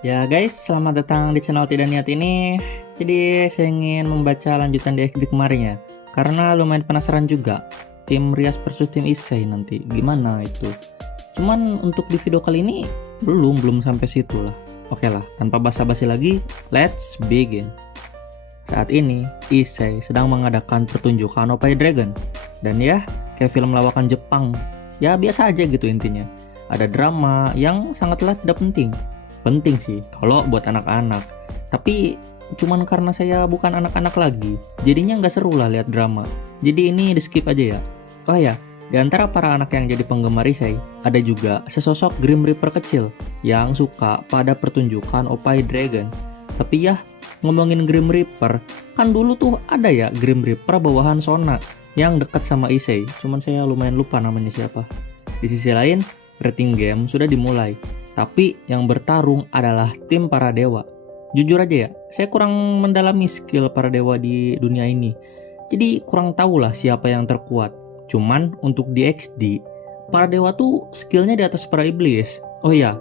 Ya guys, selamat datang di channel Tidak Niat ini. Jadi saya ingin membaca lanjutan di XD kemarin ya, karena lumayan penasaran juga tim Rias versus tim Isai nanti gimana itu. Cuman untuk di video kali ini belum sampai situ lah. Oke lah, tanpa basa-basi lagi, let's begin. Saat ini Isai sedang mengadakan pertunjukan Opai Dragon, dan ya kayak film lawakan Jepang. Ya biasa aja gitu intinya. Ada drama yang sangatlah tidak penting sih kalau buat anak-anak, tapi cuman karena saya bukan anak-anak lagi jadinya nggak seru lah lihat drama, jadi ini di skip aja ya. Oh ya, di antara para anak yang jadi penggemar Isai ada juga sesosok Grim Reaper kecil yang suka pada pertunjukan Opai Dragon. Tapi ya, ngomongin Grim Reaper, kan dulu tuh ada ya Grim Reaper bawahan Sona yang dekat sama Isai, cuman saya lumayan lupa namanya siapa. Di sisi lain, rating game sudah dimulai, tapi yang bertarung adalah tim para dewa. Jujur aja ya, saya kurang mendalami skill para dewa di dunia ini. Jadi kurang tahu lah siapa yang terkuat. Cuman untuk di XD, para dewa tuh skillnya di atas para iblis. Oh ya,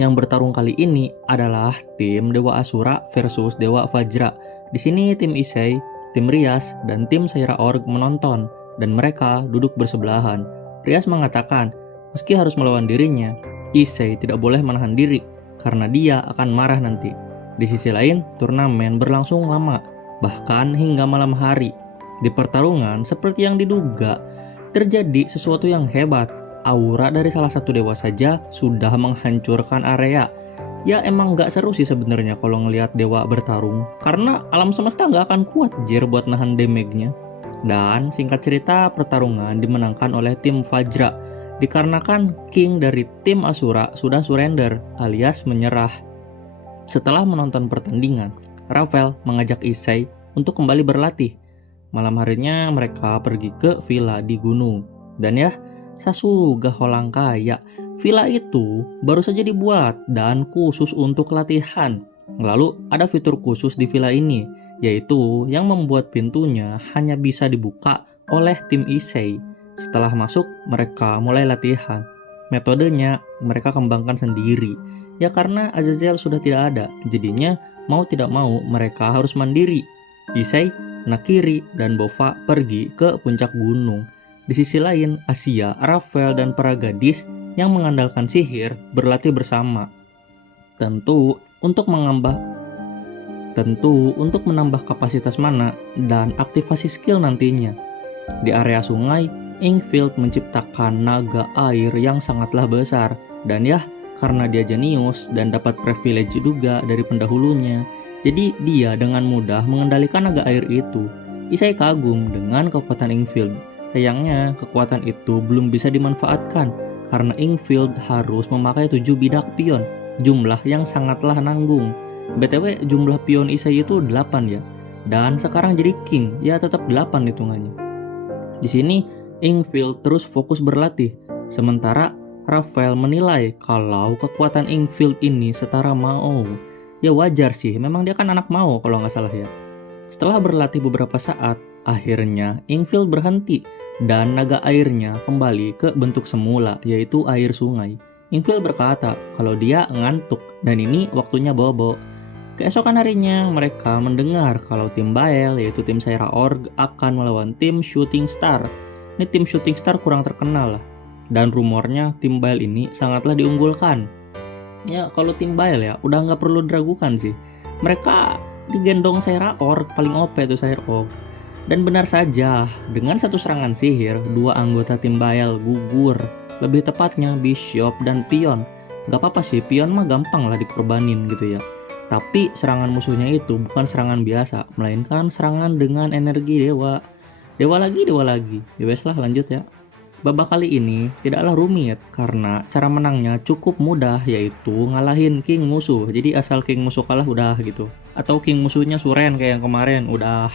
yang bertarung kali ini adalah tim Dewa Asura versus Dewa Vajra. Di sini tim Isai, tim Rias, dan tim Saira Org menonton, dan mereka duduk bersebelahan. Rias mengatakan, meski harus melawan dirinya, Isai tidak boleh menahan diri karena dia akan marah nanti. Di sisi lain, turnamen berlangsung lama, bahkan hingga malam hari. Di pertarungan, seperti yang diduga, terjadi sesuatu yang hebat. Aura dari salah satu dewa saja sudah menghancurkan area. Ya emang gak seru sih sebenarnya kalau ngelihat dewa bertarung, karena alam semesta gak akan kuat jir buat nahan damage-nya. Dan singkat cerita, pertarungan dimenangkan oleh tim Vajra dikarenakan King dari tim Asura sudah surrender alias menyerah. Setelah menonton pertandingan, Rafael mengajak Isai untuk kembali berlatih. Malam harinya mereka pergi ke villa di gunung. Dan ya, Sasuga holang kaya, villa itu baru saja dibuat dan khusus untuk latihan. Lalu ada fitur khusus di villa ini, yaitu yang membuat pintunya hanya bisa dibuka oleh tim Isai. Setelah masuk, mereka mulai latihan. Metodenya mereka kembangkan sendiri. Ya karena Azazel sudah tidak ada, jadinya mau tidak mau mereka harus mandiri. Isai, Nakiri, dan Bova pergi ke puncak gunung. Di sisi lain, Asia, Rafael, dan para gadis yang mengandalkan sihir berlatih bersama. Tentu untuk menambah kapasitas mana dan aktivasi skill nantinya. Di area sungai, Inkfield menciptakan naga air yang sangatlah besar. Dan ya, karena dia jenius dan dapat privilege juga dari pendahulunya, jadi dia dengan mudah mengendalikan naga air itu. Isai kagum dengan kekuatan Inkfield. Sayangnya, kekuatan itu belum bisa dimanfaatkan karena Inkfield harus memakai 7 bidak pion, jumlah yang sangatlah nanggung. BTW, jumlah pion Isai itu 8 ya. Dan sekarang jadi King, ya tetap 8 hitungannya. Di sini, Inkfield terus fokus berlatih, sementara Rafael menilai kalau kekuatan Inkfield ini setara Mao. Ya wajar sih, memang dia kan anak Mao kalau nggak salah ya. Setelah berlatih beberapa saat, akhirnya Inkfield berhenti dan naga airnya kembali ke bentuk semula, yaitu air sungai. Inkfield berkata kalau dia ngantuk dan ini waktunya bobo. Keesokan harinya mereka mendengar kalau tim Bael, yaitu tim Saira Org, akan melawan tim Shooting Star. Ini tim Shooting Star kurang terkenal lah, dan rumornya tim Bael ini sangatlah diunggulkan. Ya kalau tim Bael ya udah nggak perlu diragukan sih, mereka digendong Saira Org, paling OP itu Saira Org. Dan benar saja, dengan satu serangan sihir, dua anggota tim Bael gugur. Lebih tepatnya Bishop dan Pion. Gak apa-apa sih, Pion mah gampang lah dikorbanin gitu ya. Tapi serangan musuhnya itu bukan serangan biasa, melainkan serangan dengan energi dewa. Dewa lagi. Ya wes lah, lanjut ya. Babak kali ini tidaklah rumit karena cara menangnya cukup mudah, yaitu ngalahin King musuh. Jadi asal King musuh kalah udah gitu. Atau King musuhnya suren kayak yang kemarin, udah.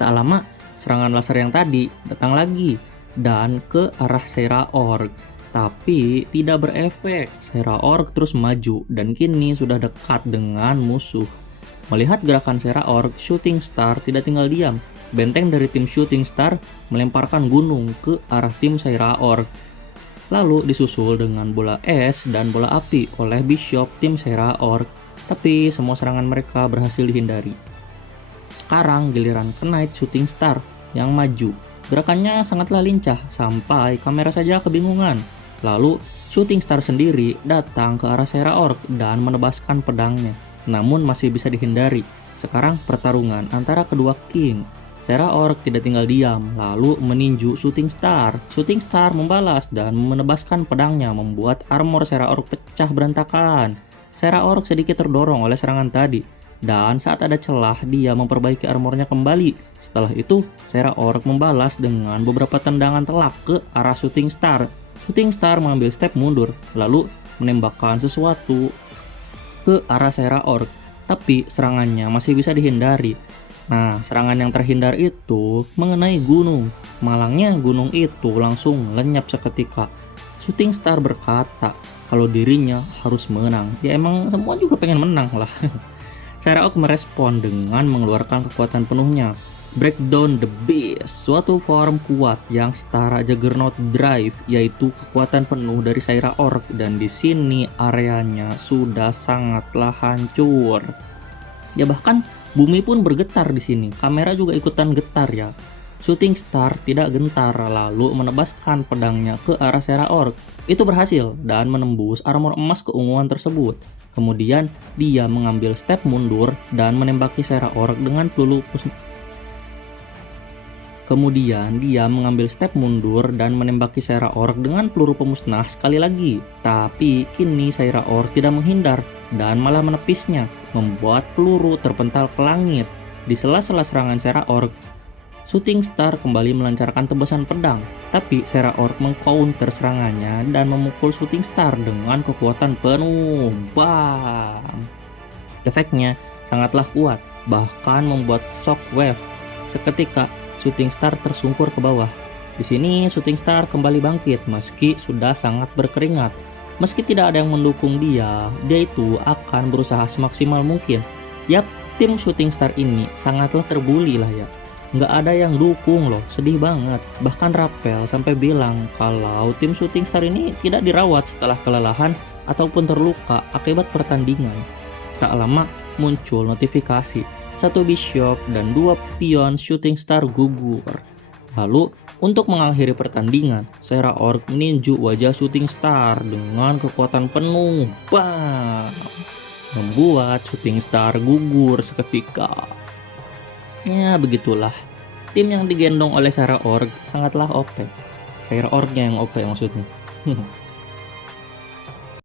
Tak lama, serangan laser yang tadi datang lagi dan ke arah Saira Org. Tapi tidak berefek. Saira Org terus maju dan kini sudah dekat dengan musuh. Melihat gerakan Saira Org, Shooting Star tidak tinggal diam. Benteng dari tim Shooting Star melemparkan gunung ke arah tim Saira Org. Lalu disusul dengan bola es dan bola api oleh Bishop tim Sera Orc, tapi semua serangan mereka berhasil dihindari. Sekarang giliran Knight Shooting Star yang maju. Gerakannya sangatlah lincah sampai kamera saja kebingungan. Lalu Shooting Star sendiri datang ke arah Sera Orc dan menebaskan pedangnya, namun masih bisa dihindari. Sekarang pertarungan antara kedua king. Sera Orc tidak tinggal diam, lalu meninju Shooting Star. Shooting Star membalas dan menebaskan pedangnya, membuat armor Sera Orc pecah berantakan. Sera Orc sedikit terdorong oleh serangan tadi, dan saat ada celah dia memperbaiki armornya kembali. Setelah itu Sera Orc membalas dengan beberapa tendangan telak ke arah Shooting Star. Shooting Star mengambil step mundur, lalu menembakkan sesuatu ke arah Sera Orc, tapi serangannya masih bisa dihindari. Nah, serangan yang terhindar itu mengenai gunung. Malangnya gunung itu langsung lenyap seketika. Shooting Star berkata kalau dirinya harus menang. Ya emang semua juga pengen menang lah. Sera Orc merespon dengan mengeluarkan kekuatan penuhnya. Breakdown the Beast, suatu form kuat yang setara Juggernaut Drive, yaitu kekuatan penuh dari Sera Orc, dan di sini areanya sudah sangatlah hancur. Ya bahkan bumi pun bergetar di sini. Kamera juga ikutan getar ya. Shooting Star tidak gentar lalu menebaskan pedangnya ke arah Sera Orc. Itu berhasil dan menembus armor emas keunguan tersebut. Kemudian dia mengambil step mundur dan menembaki Sera Orc dengan peluru pemusnah sekali lagi. Tapi kini Sera Orc tidak menghindar dan malah menepisnya, membuat peluru terpental ke langit. Di sela-sela serangan Sera Orc, Shooting Star kembali melancarkan tebasan pedang, tapi Sera Orc mengcounter serangannya dan memukul Shooting Star dengan kekuatan penuh. Bam! Efeknya sangatlah kuat, bahkan membuat shockwave. Seketika Shooting Star tersungkur ke bawah. Di sini Shooting Star kembali bangkit meski sudah sangat berkeringat. Meski tidak ada yang mendukung dia itu akan berusaha semaksimal mungkin. Yap, tim Shooting Star ini sangatlah terbuli lah ya. Nggak ada yang dukung loh, sedih banget. Bahkan Rappel sampai bilang kalau tim Shooting Star ini tidak dirawat setelah kelelahan ataupun terluka akibat pertandingan. Tak lama muncul notifikasi, 1 Bishop dan 2 pion Shooting Star gugur. Lalu untuk mengakhiri pertandingan, Sera Orc meninju wajah Shooting Star dengan kekuatan penuh. Bam! Membuat Shooting Star gugur seketika. Ya begitulah, tim yang digendong oleh Sera Orc sangatlah OP. Sera Orc-nya yang OP maksudnya.